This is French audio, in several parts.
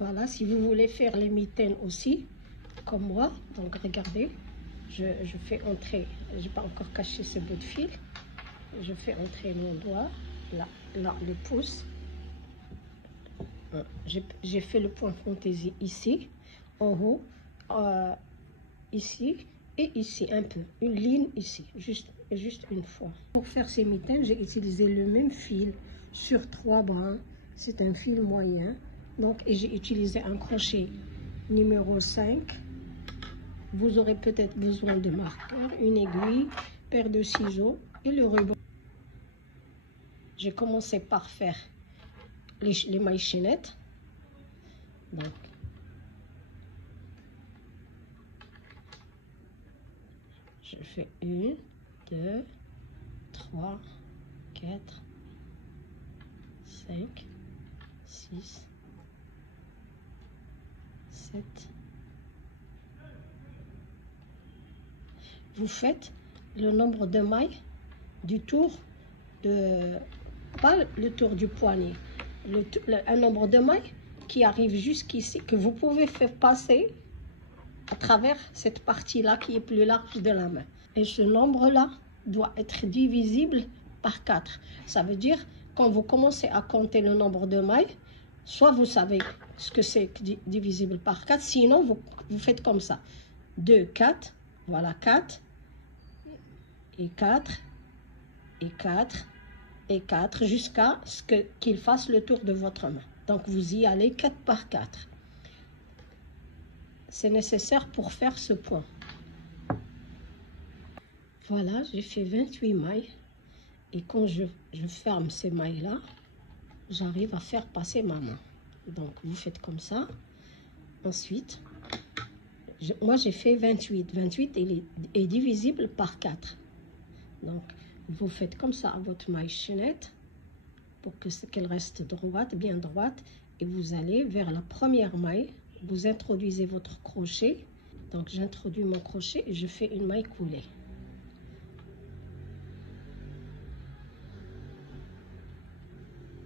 Voilà, si vous voulez faire les mitaines aussi, comme moi, donc regardez, je fais entrer, je n'ai pas encore caché ce bout de fil, je fais entrer mon doigt, là, le pouce, j'ai fait le point fantaisie ici, en haut, ici, et ici un peu, une ligne ici, juste une fois. Pour faire ces mitaines, j'ai utilisé le même fil sur 3 brins, c'est un fil moyen, donc, et j'ai utilisé un crochet numéro 5. Vous aurez peut-être besoin de marqueur, une aiguille, paire de ciseaux et le ruban. J'ai commencé par faire les mailles chaînettes. Donc, je fais 1, 2, 3, 4, 5, 6, 7. Vous faites le nombre de mailles du tour de, pas le tour du poignet, un nombre de mailles qui arrive jusqu'ici, que vous pouvez faire passer à travers cette partie-là qui est plus large de la main. Et ce nombre-là doit être divisible par 4. Ça veut dire, quand vous commencez à compter le nombre de mailles, soit vous savez ce que c'est divisible par 4, sinon vous faites comme ça. 2, 4, voilà 4, et 4, et 4, et 4, jusqu'à ce qu'il fasse le tour de votre main. Donc vous y allez 4 par 4. C'est nécessaire pour faire ce point. Voilà, j'ai fait 28 mailles. Et quand je ferme ces mailles-là, j'arrive à faire passer ma main. Donc vous faites comme ça. Ensuite, moi j'ai fait 28. 28 il est divisible par 4. Donc vous faites comme ça à votre maille chaînette pour qu'elle reste droite, bien droite. Et vous allez vers la première maille. Vous introduisez votre crochet. Donc j'introduis mon crochet et je fais une maille coulée.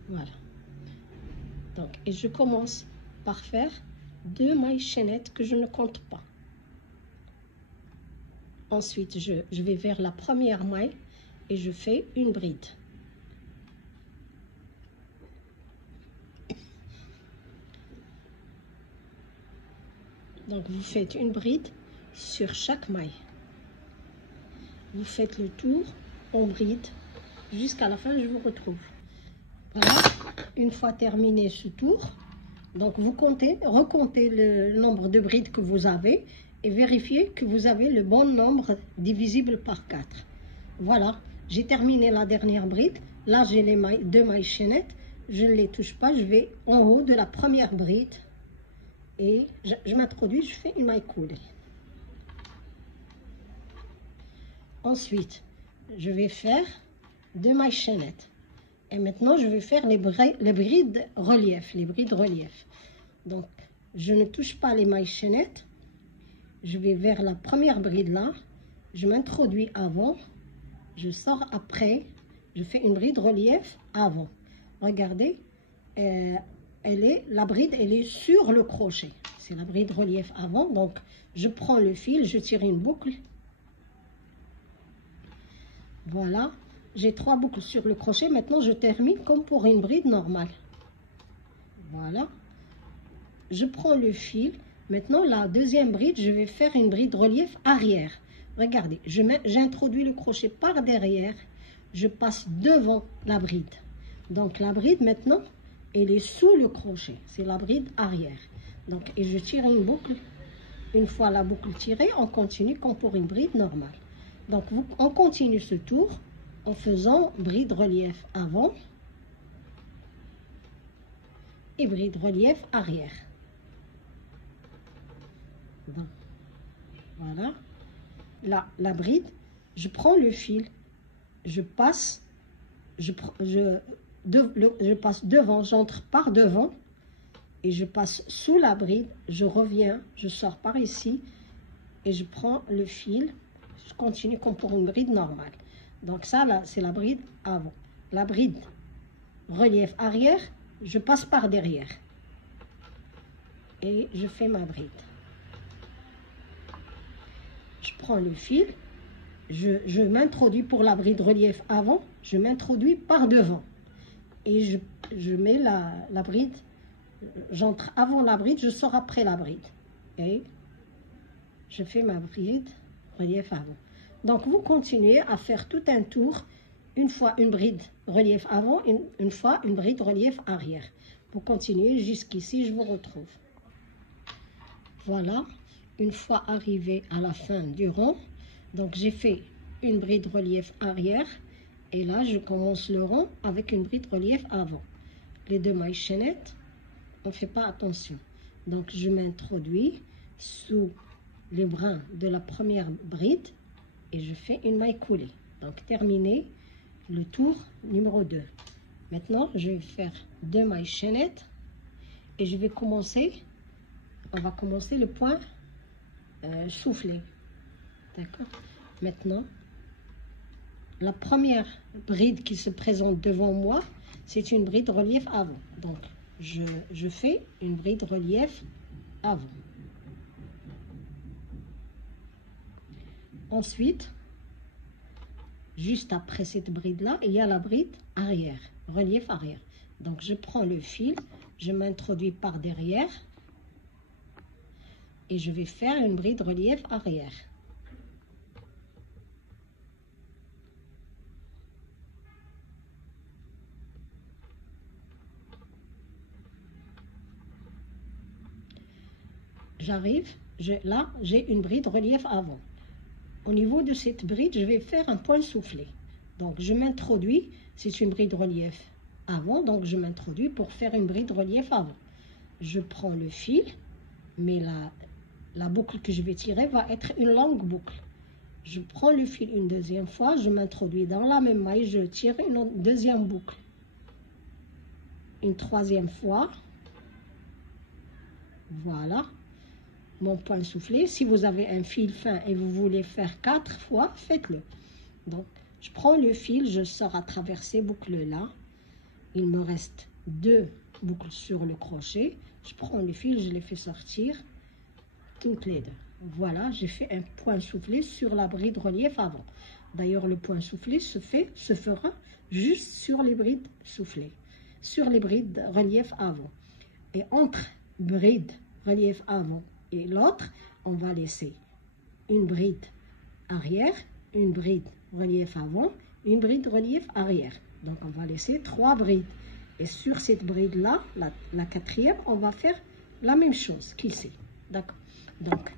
Voilà. Donc, et je commence par faire 2 mailles chaînettes que je ne compte pas. Ensuite, je vais vers la première maille et je fais une bride. Donc, vous faites une bride sur chaque maille. Vous faites le tour en bride jusqu'à la fin, je vous retrouve. Voilà, une fois terminé ce tour, donc vous recomptez le nombre de brides que vous avez et vérifiez que vous avez le bon nombre divisible par 4. Voilà, j'ai terminé la dernière bride. Là, j'ai les 2 mailles chaînettes. Je ne les touche pas, je vais en haut de la première bride et je m'introduis, je fais une maille coulée. Ensuite, je vais faire 2 mailles chaînettes. Et maintenant, je vais faire les brides relief, Donc, je ne touche pas les mailles chaînettes. Je vais vers la première bride là. Je m'introduis avant. Je sors après. Je fais une bride relief avant. Regardez, la bride, elle est sur le crochet. C'est la bride relief avant. Donc, je prends le fil, je tire une boucle. Voilà. J'ai 3 boucles sur le crochet. Maintenant, je termine comme pour une bride normale. Voilà. Je prends le fil. Maintenant, la deuxième bride, je vais faire une bride relief arrière. Regardez, j'introduis le crochet par derrière. Je passe devant la bride. Donc, la bride, maintenant, elle est sous le crochet. C'est la bride arrière. Donc, et je tire une boucle. Une fois la boucle tirée, on continue comme pour une bride normale. Donc, on continue ce tour en faisant bride relief avant et bride relief arrière. Bon. Voilà. Là, la bride, je prends le fil, je passe devant, j'entre par devant et je passe sous la bride, je reviens, je sors par ici et je prends le fil, je continue comme pour une bride normale. Donc ça, là, c'est la bride avant. La bride relief arrière, je passe par derrière. et je fais ma bride. Je prends le fil, je m'introduis pour la bride relief avant, je m'introduis par devant et je mets la bride, j'entre avant la bride, je sors après la bride et je fais ma bride relief avant. Donc vous continuez à faire tout un tour, une fois une bride relief avant, une fois une bride relief arrière. Vous continuez jusqu'ici, je vous retrouve. Voilà, une fois arrivé à la fin du rond, donc j'ai fait une bride relief arrière et là je commence le rond avec une bride relief avant. Les deux mailles chaînettes, on ne fait pas attention. Donc je m'introduis sous les brins de la première bride et je fais une maille coulée. Donc terminé le tour numéro 2. Maintenant je vais faire 2 mailles chaînettes et je vais commencer, on va commencer le point soufflé. D'accord. Maintenant la première bride qui se présente devant moi, c'est une bride relief avant. Donc je fais une bride relief avant. Ensuite, juste après cette bride-là, il y a la bride arrière, relief arrière. Donc, je prends le fil, je m'introduis par derrière et je vais faire une bride relief arrière. J'arrive, là, j'ai une bride relief avant. Au niveau de cette bride, je vais faire un point soufflé. Donc, je m'introduis, c'est une bride relief avant, donc je m'introduis pour faire une bride relief avant. Je prends le fil, mais la boucle que je vais tirer va être une longue boucle. Je prends le fil une deuxième fois, je m'introduis dans la même maille, je tire une deuxième boucle. Une troisième fois. Voilà. Mon point soufflé. Si vous avez un fil fin et vous voulez faire 4 fois, faites-le. Donc, je prends le fil, je sors à travers ces boucles-là. Il me reste 2 boucles sur le crochet. Je prends le fil, je les fais sortir toutes les 2. Voilà, j'ai fait un point soufflé sur la bride relief avant. D'ailleurs, le point soufflé se fera juste sur les brides soufflées, sur les brides relief avant. Et entre bride relief avant et l'autre, on va laisser une bride arrière, une bride relief avant, une bride relief arrière. Donc, on va laisser 3 brides. Et sur cette bride-là, la quatrième, on va faire la même chose qu'ici. D'accord. Donc,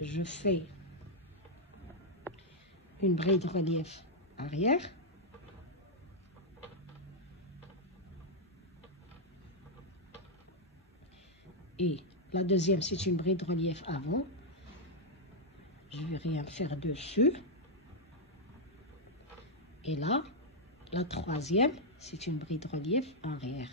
je fais une bride relief arrière. Et la deuxième, c'est une bride relief avant. Je ne vais rien faire dessus. Et là, la troisième, c'est une bride relief arrière.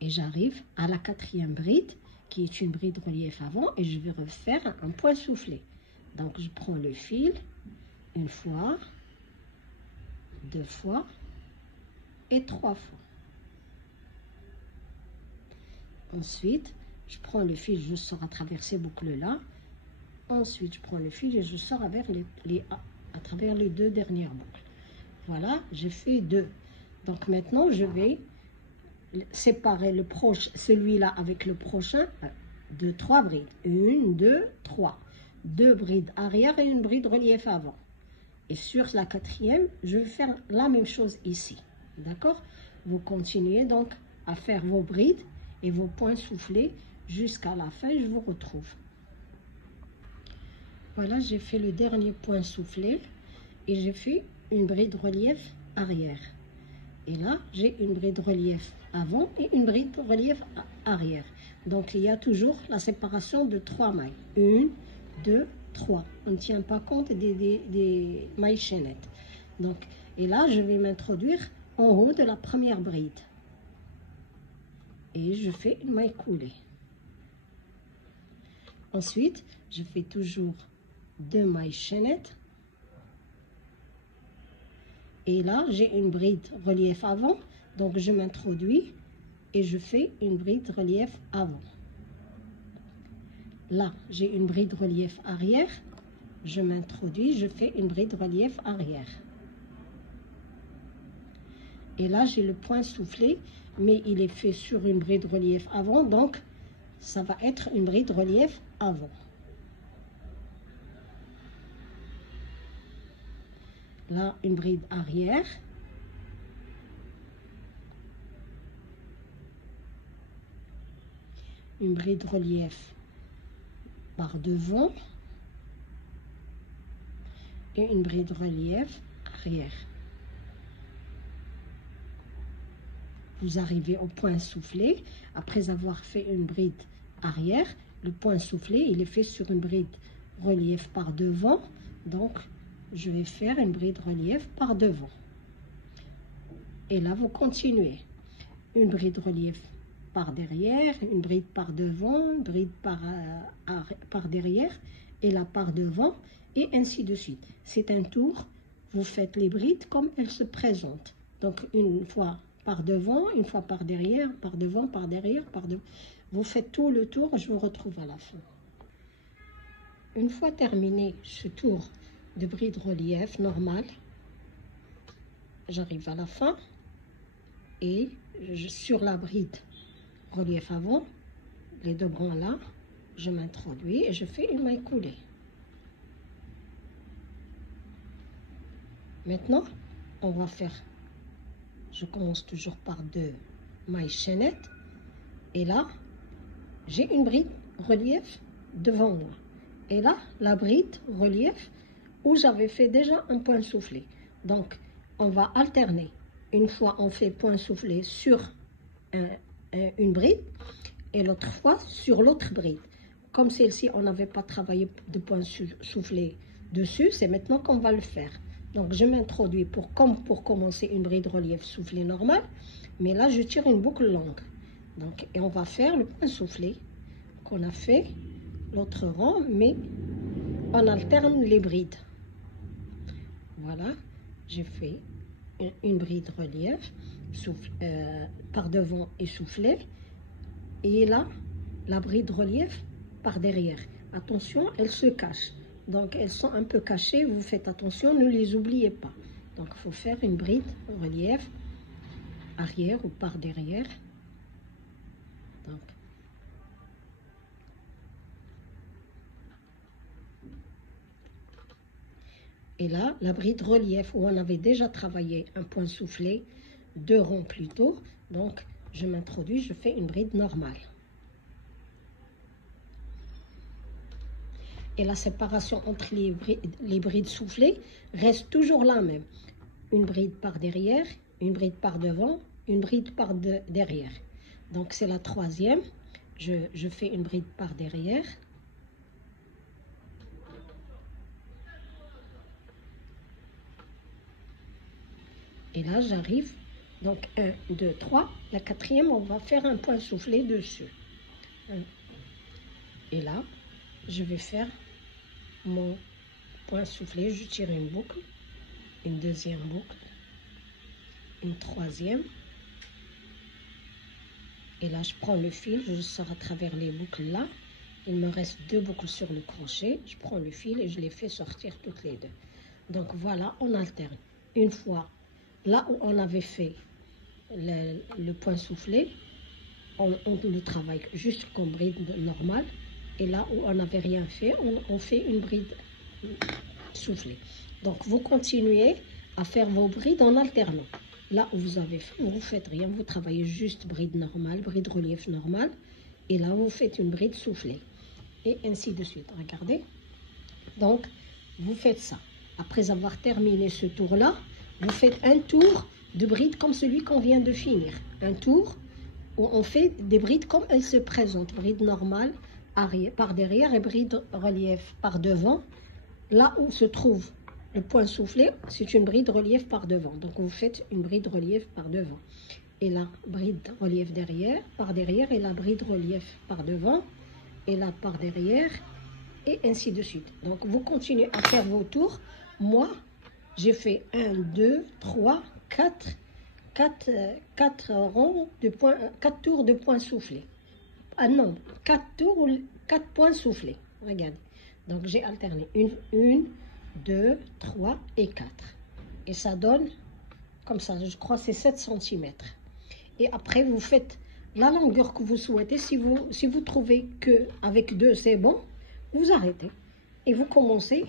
Et j'arrive à la quatrième bride, qui est une bride relief avant, et je vais refaire un point soufflé. Donc, je prends le fil, une fois, 2 fois et 3 fois. Ensuite, je prends le fil, je sors à travers ces boucles-là. Ensuite, je prends le fil et je sors à travers les 2 dernières boucles. Voilà, j'ai fait 2. Donc maintenant, je vais séparer celui-là avec le prochain de 3 brides. 1, 2, 3. 2 brides arrière et une bride relief avant. Et sur la quatrième, je vais faire la même chose ici. D'accord? Vous continuez donc à faire vos brides et vos points soufflés jusqu'à la fin. Je vous retrouve. Voilà, j'ai fait le dernier point soufflé et j'ai fait une bride relief arrière. Et là, j'ai une bride relief avant et une bride relief arrière. Donc, il y a toujours la séparation de 3 mailles. 1, 2, 3. On ne tient pas compte des mailles chaînettes. Donc, et là, je vais m'introduire en haut de la première bride. Et je fais une maille coulée. Ensuite, je fais toujours 2 mailles chaînettes. Et là, j'ai une bride relief avant. Donc, je m'introduis et je fais une bride relief avant. Là, j'ai une bride relief arrière. Je m'introduis, je fais une bride relief arrière. Et là, j'ai le point soufflé, mais il est fait sur une bride relief avant, donc ça va être une bride relief avant. Là, une bride arrière. Une bride relief par devant. Et une bride relief arrière. Vous arrivez au point soufflé. Après avoir fait une bride arrière, le point soufflé, il est fait sur une bride relief par devant. Donc, je vais faire une bride relief par devant. Et là, vous continuez. Une bride relief par derrière, une bride par devant, une bride par derrière, et là par devant, et ainsi de suite. C'est un tour. Vous faites les brides comme elles se présentent. Donc, une fois par devant, une fois par derrière, par devant, par derrière, par devant. Vous faites tout le tour, je vous retrouve à la fin. Une fois terminé ce tour de bride relief normal, j'arrive à la fin et sur la bride relief avant, les deux brins là, je m'introduis et je fais une maille coulée. Maintenant, on va faire, je commence toujours par 2 mailles chaînettes et là, j'ai une bride relief devant moi. Et là, la bride relief où j'avais fait déjà un point soufflé. Donc, on va alterner. Une fois, on fait point soufflé sur une bride et l'autre fois sur l'autre bride. Comme celle-ci, on n'avait pas travaillé de point soufflé dessus, c'est maintenant qu'on va le faire. Donc, je m'introduis comme pour commencer une bride relief soufflé normale, mais là, je tire une boucle longue. Donc, et on va faire le point soufflé qu'on a fait l'autre rang, mais on alterne les brides. Voilà, j'ai fait une bride relief par devant et soufflé, et là, la bride relief par derrière. Attention, elles se cachent. Donc, elles sont un peu cachées. Vous faites attention, ne les oubliez pas. Donc, il faut faire une bride relief arrière ou par derrière. Donc, et là, la bride relief où on avait déjà travaillé un point soufflé 2 rangs plus tôt. Donc, je m'introduis, je fais une bride normale. Et la séparation entre les brides soufflées reste toujours la même. Une bride par derrière, une bride par devant, une bride par derrière. Donc, c'est la troisième. Je fais une bride par derrière. Et là, j'arrive. Donc, 1, 2, 3. La quatrième, on va faire un point soufflé dessus. Et là, je vais faire mon point soufflé, je tire une boucle, une deuxième boucle, une troisième, et là je prends le fil, je sors à travers les boucles là, il me reste 2 boucles sur le crochet, je prends le fil et je les fais sortir toutes les 2. Donc voilà, on alterne. Une fois, là où on avait fait le point soufflé, on le travaille juste comme bride normale. Et là où on n'avait rien fait, on fait une bride soufflée. Donc, vous continuez à faire vos brides en alternant. Là où vous avez fait, vous ne faites rien. Vous travaillez juste bride normale, bride relief normale. Et là, vous faites une bride soufflée. Et ainsi de suite. Regardez. Donc, vous faites ça. Après avoir terminé ce tour-là, vous faites un tour de bride comme celui qu'on vient de finir. Un tour où on fait des brides comme elles se présentent. Bride normale, par derrière et bride relief par devant. Là où se trouve le point soufflé, c'est une bride relief par devant. Donc, vous faites une bride relief par devant. Et la bride relief derrière, par derrière, et la bride relief par devant, et là par derrière, et ainsi de suite. Donc, vous continuez à faire vos tours. Moi, j'ai fait 1, 2, 3, 4, 4 ronds de point, 4 tours de point soufflé. Ah non, 4 tours, 4 points soufflés. Regardez. Donc j'ai alterné 1, 2, 3 et 4. Et ça donne comme ça, je crois c'est 7 cm. Et après vous faites la longueur que vous souhaitez. Si vous trouvez qu'avec 2 c'est bon, vous arrêtez. Et vous commencez,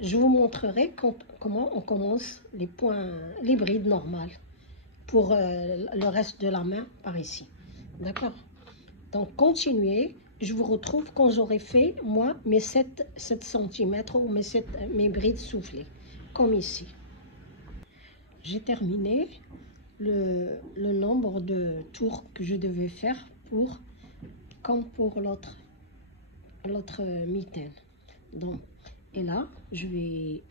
je vous montrerai comment on commence les brides normales pour le reste de la main par ici. D'accord? Donc continuez, je vous retrouve quand j'aurai fait moi mes 7 cm ou mes brides soufflées, comme ici. J'ai terminé le nombre de tours que je devais faire comme pour l'autre mitaine. Donc, et là, j'ai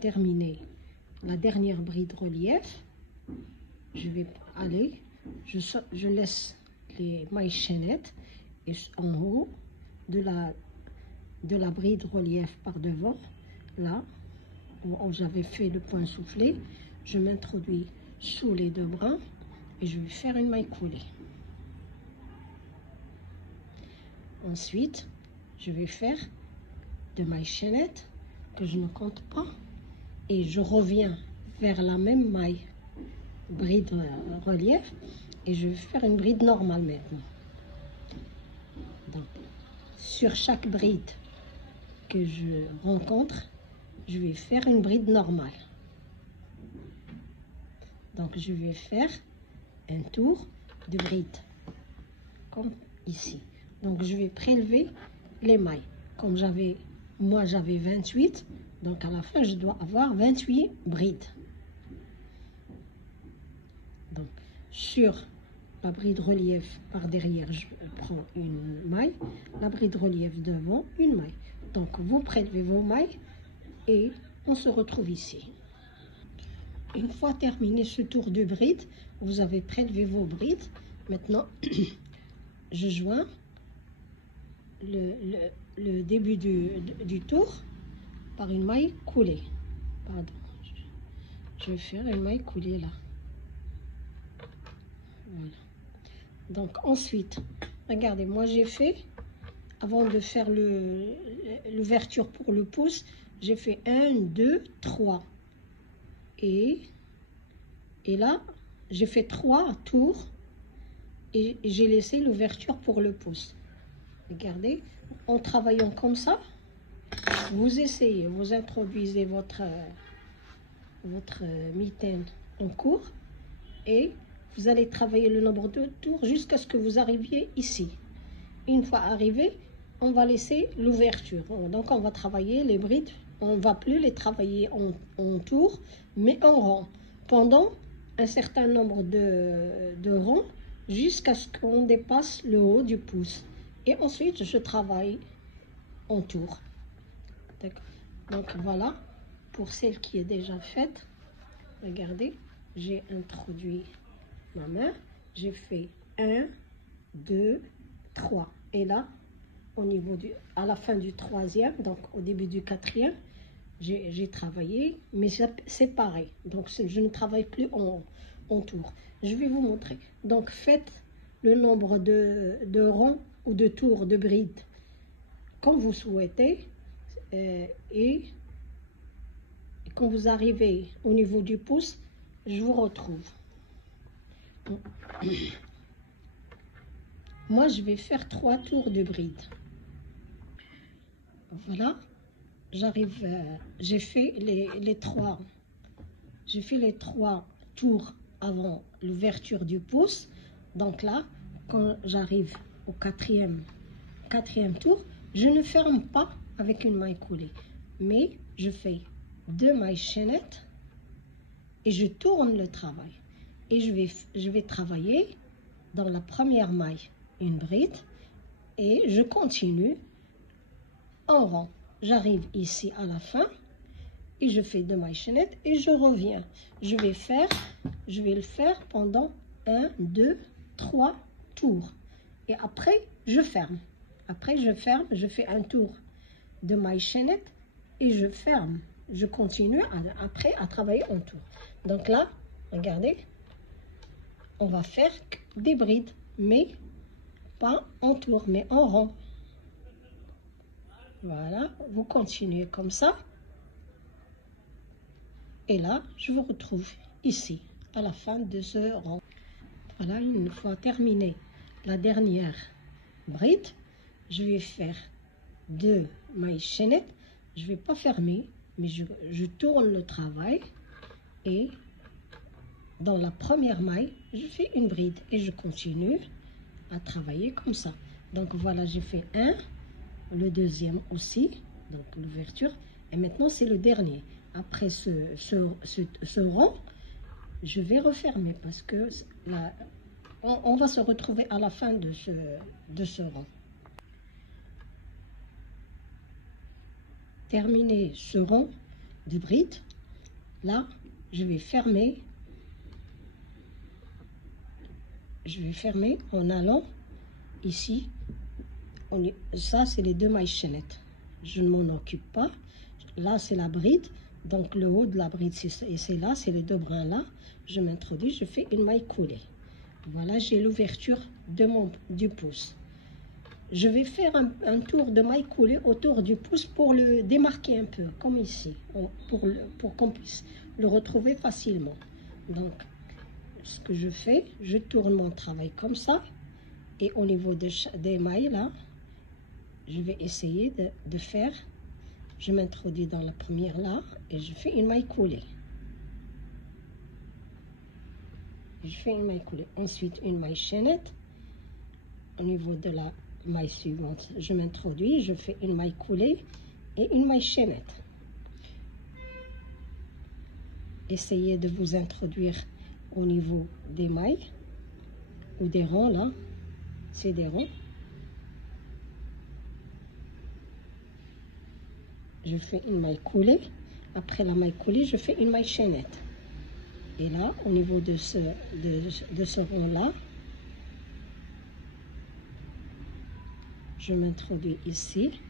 terminé la dernière bride relief. Je vais aller, je laisse les mailles chaînettes et en haut de la bride relief par devant, là où j'avais fait le point soufflé, je m'introduis sous les 2 brins et je vais faire une maille coulée. Ensuite, je vais faire 2 mailles chaînettes que je ne compte pas et je reviens vers la même maille bride relief et je vais faire une bride normale maintenant. Donc, sur chaque bride que je rencontre, je vais faire une bride normale. Donc je vais faire un tour de bride comme ici. Donc je vais prélever les mailles comme moi j'avais 28, donc à la fin je dois avoir 28 brides. Donc sur la bride relief par derrière je prends une maille, la bride relief devant une maille. Donc vous prélevez vos mailles et on se retrouve ici. Une fois terminé ce tour de bride, vous avez prélevé vos brides. Maintenant, je joins le début du tour par une maille coulée. Pardon. Je vais faire une maille coulée là. Voilà. Donc ensuite, regardez, moi j'ai fait, avant de faire l'ouverture pour le pouce, j'ai fait 1, 2, 3. Et là, j'ai fait 3 tours et j'ai laissé l'ouverture pour le pouce. Regardez, en travaillant comme ça, vous essayez, vous introduisez votre mitaine en cours et vous allez travailler le nombre de tours jusqu'à ce que vous arriviez ici. Une fois arrivé, on va laisser l'ouverture. Donc on va travailler les brides, on ne va plus les travailler en tours, mais en rang, pendant un certain nombre de rangs, jusqu'à ce qu'on dépasse le haut du pouce. Et ensuite, je travaille en tours. Donc voilà, pour celle qui est déjà faite, regardez, j'ai introduit ma main, j'ai fait 1, 2, 3. Et là, à la fin du 3e, donc au début du 4e, j'ai travaillé, mais c'est pareil. Donc je ne travaille plus en tour. Je vais vous montrer. Donc faites le nombre de rangs ou de tours de bride comme vous souhaitez. Et quand vous arrivez au niveau du pouce, je vous retrouve. Moi, je vais faire 3 tours de bride. Voilà, j'arrive, j'ai fait les 3 tours avant l'ouverture du pouce. Donc là, quand j'arrive au quatrième tour, je ne ferme pas avec une maille coulée, mais je fais 2 mailles chaînettes et je tourne le travail. Et je vais travailler dans la première maille une bride et je continue en rang. J'arrive ici à la fin et je fais 2 mailles chaînettes et je reviens. Je vais le faire pendant 1, 2, 3 tours. Et après, je ferme. Après, je fais un tour de mailles chaînettes et je ferme. Je continue après à travailler en tour. Donc là, regardez, on va faire des brides, mais pas en tour, mais en rond. Voilà, vous continuez comme ça. Et là, je vous retrouve ici, à la fin de ce rang. Voilà, une fois terminé la dernière bride, je vais faire 2 mailles chaînettes. Je ne vais pas fermer, mais je tourne le travail. Et dans la première maille, je fais une bride. Et je continue à travailler comme ça. Donc voilà, j'ai fait un, le deuxième aussi, donc l'ouverture. Et maintenant, c'est le dernier. Après ce rang, je vais refermer parce que là, on va se retrouver à la fin de ce rang. Terminer ce rang de bride, là, je vais fermer. Je vais fermer en allant ici. Ça, c'est les 2 mailles chaînettes. Je ne m'en occupe pas. Là, c'est la bride. Donc, le haut de la bride, c'est là, c'est les 2 brins là. Je m'introduis, je fais une maille coulée. Voilà, j'ai l'ouverture du pouce. Je vais faire un tour de maille coulée autour du pouce pour le démarquer un peu, comme ici, pour qu'on puisse le retrouver facilement. Donc, ce que je fais, je tourne mon travail comme ça. Et au niveau des mailles, là, je vais essayer de faire... Je m'introduis dans la première là et je fais une maille coulée. Je fais une maille coulée. Ensuite, une maille chaînette. Au niveau de la maille suivante, je m'introduis, je fais une maille coulée et une maille chaînette. Essayez de vous introduire au niveau des mailles ou des ronds là. C'est des ronds. Je fais une maille coulée. Après la maille coulée, je fais une maille chaînette. Et là, au niveau de ce rond-là, je m'introduis ici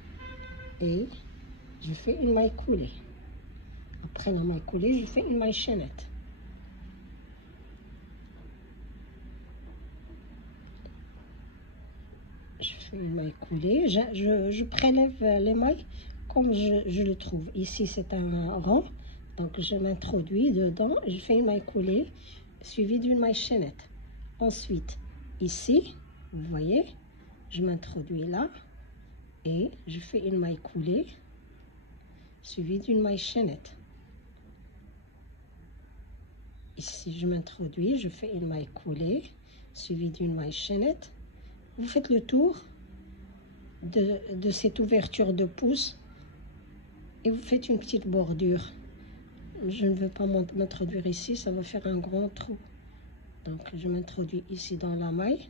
et je fais une maille coulée. Après la maille coulée, je fais une maille chaînette. Je fais une maille coulée. Je prélève les mailles comme je le trouve. Ici, c'est un rond. Donc, je m'introduis dedans. Je fais une maille coulée suivie d'une maille chaînette. Ensuite, ici, vous voyez, je m'introduis là et je fais une maille coulée suivie d'une maille chaînette. Ici, je m'introduis, je fais une maille coulée suivie d'une maille chaînette. Vous faites le tour de cette ouverture de pouce et vous faites une petite bordure. Je ne veux pas m'introduire ici, ça va faire un grand trou. Donc, je m'introduis ici dans la maille.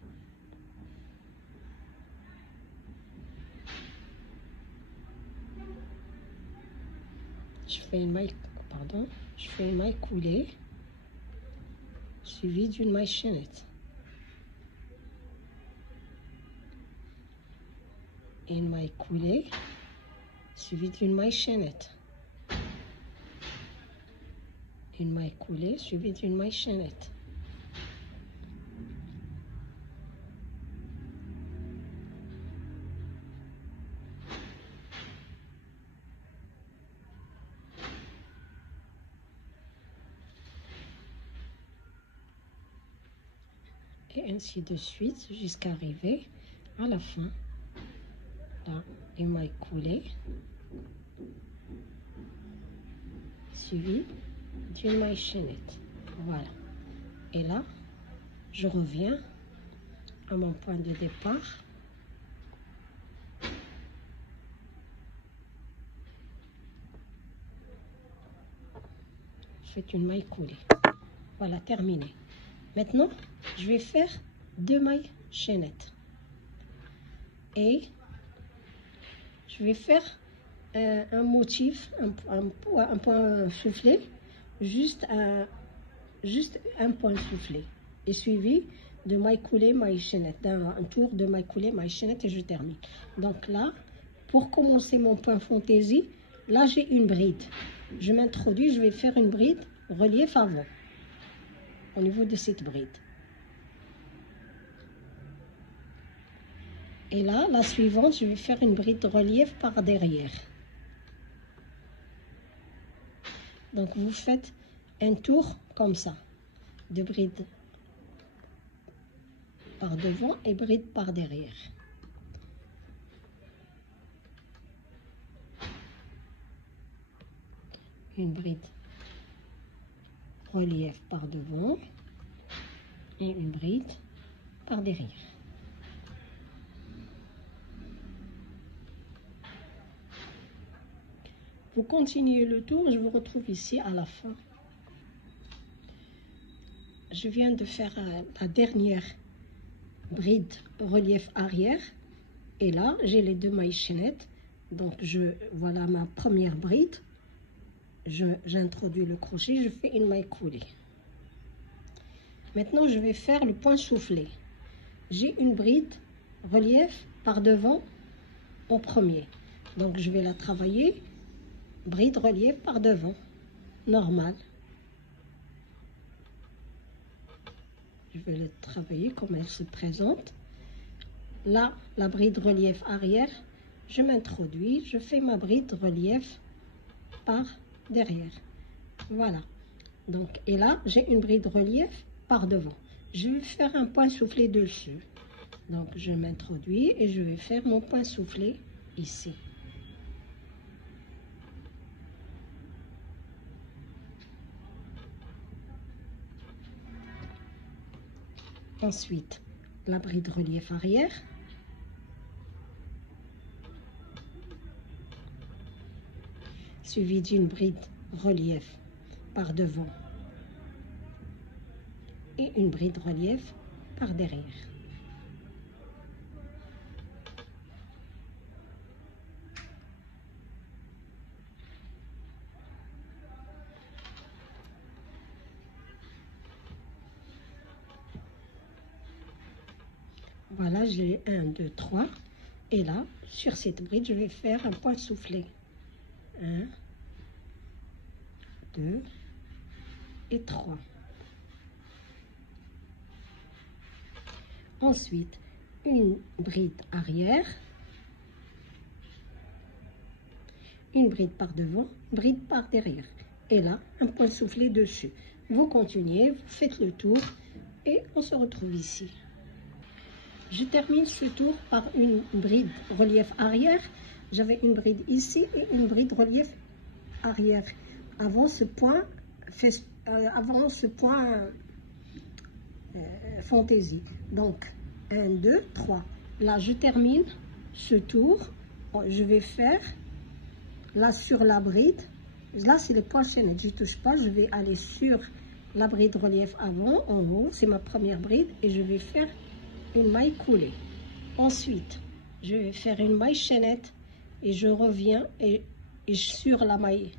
Je fais une maille, je fais une maille coulée suivie d'une maille chaînette. Et une maille coulée suivie d'une maille chaînette. Une maille coulée suivie d'une maille chaînette. Et ainsi de suite jusqu'à arriver à la fin. Là, une maille coulée suivie d'une maille chaînette. Voilà. Et là, je reviens à mon point de départ. Je fais une maille coulée. Voilà, terminé. Maintenant, je vais faire 2 mailles chaînettes. Et je vais faire un motif, un point soufflé, juste un point soufflé. Et suivi de maille coulée, maille chaînette, d'un tour de maille coulée, maille chaînette et je termine. Donc là, pour commencer mon point fantaisie, là j'ai une bride. Je m'introduis, je vais faire une bride relief avant. au niveau de cette bride. Et là, la suivante, je vais faire une bride relief par derrière. Donc vous faites un tour comme ça, de bride par devant et bride par derrière. Une bride relief par devant et une bride par derrière. Vous continuez le tour, je vous retrouve ici à la fin. Je viens de faire la dernière bride relief arrière et là j'ai les 2 mailles chaînettes. Donc voilà ma première bride. J'introduis le crochet, je fais une maille coulée. Maintenant je vais faire le point soufflé. J'ai une bride relief par devant en premier, donc je vais la travailler bride relief par devant normal. Je vais le travailler comme elle se présente. Là la bride relief arrière, je m'introduis, je fais ma bride relief par derrière. Voilà. Donc, et là, j'ai une bride relief par devant. Je vais faire un point soufflé dessus. Donc, je m'introduis et je vais faire mon point soufflé ici. Ensuite, la bride relief arrière. Suivi d'une bride relief par devant et une bride relief par derrière. Voilà, j'ai 1, 2, 3. Et là, sur cette bride, je vais faire un point soufflé. 1, 2 et 3. Ensuite, une bride arrière, une bride par devant, bride par derrière. Et là, un point soufflé dessus. Vous continuez, vous faites le tour et on se retrouve ici. Je termine ce tour par une bride relief arrière. J'avais une bride ici et une bride relief arrière. Avant ce point, fantaisie. Donc, 1, 2, 3. Là, je termine ce tour. Je vais faire, là, sur la bride. Là, c'est les points chaînettes. Je ne touche pas. Je vais aller sur la bride relief avant, en haut. C'est ma première bride. Et je vais faire une maille coulée. Ensuite, je vais faire une maille chaînette. Et je reviens et sur la maille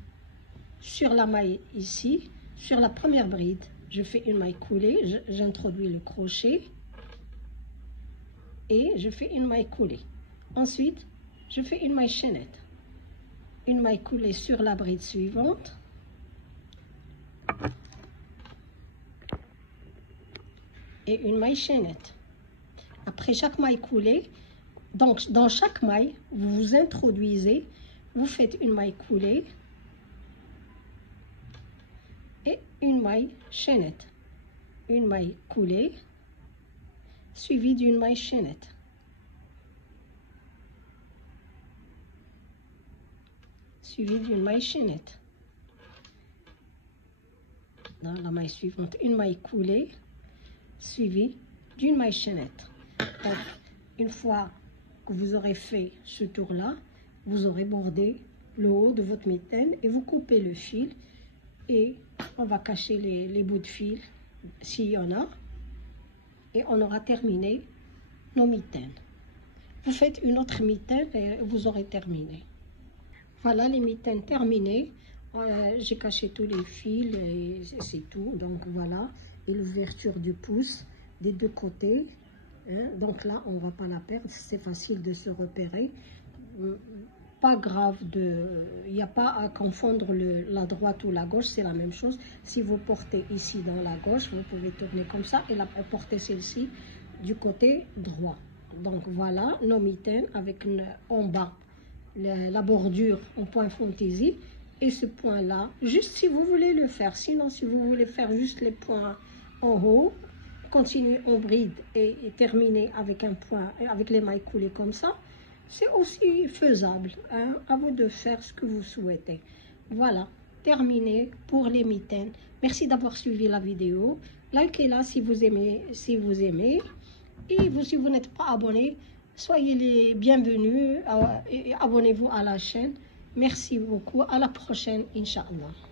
ici, sur la première bride, je fais une maille coulée, j'introduis le crochet et je fais une maille coulée. Ensuite, je fais une maille chaînette, une maille coulée sur la bride suivante et une maille chaînette. Après chaque maille coulée, donc dans chaque maille, vous vous introduisez, vous faites une maille coulée et une maille chaînette, une maille coulée suivie d'une maille chaînette, suivie d'une maille chaînette. Dans la maille suivante, une maille coulée suivie d'une maille chaînette. Donc, une fois que vous aurez fait ce tour là, vous aurez bordé le haut de votre mitaine et vous coupez le fil et on va cacher les bouts de fil s'il y en a et on aura terminé nos mitaines. Vous faites une autre mitaine et vous aurez terminé. Voilà les mitaines terminées. J'ai caché tous les fils et c'est tout. Donc voilà, et l'ouverture du pouce des deux côtés. Donc là, on ne va pas la perdre, c'est facile de se repérer. pas grave, il n'y a pas à confondre la droite ou la gauche, c'est la même chose. Si vous portez ici dans la gauche, vous pouvez tourner comme ça et porter celle-ci du côté droit. Donc voilà nos mitaines avec en bas la bordure en point fantaisie et ce point là, juste si vous voulez le faire. Sinon, si vous voulez faire juste les points en haut, continuer en bride et terminer avec un point, avec les mailles coulées comme ça, c'est aussi faisable, hein, à vous de faire ce que vous souhaitez. Voilà, terminé pour les mitaines. Merci d'avoir suivi la vidéo. Likez-la si vous aimez, Et vous, si vous n'êtes pas abonné, soyez les bienvenus et abonnez-vous à la chaîne. Merci beaucoup. À la prochaine, Inch'Allah.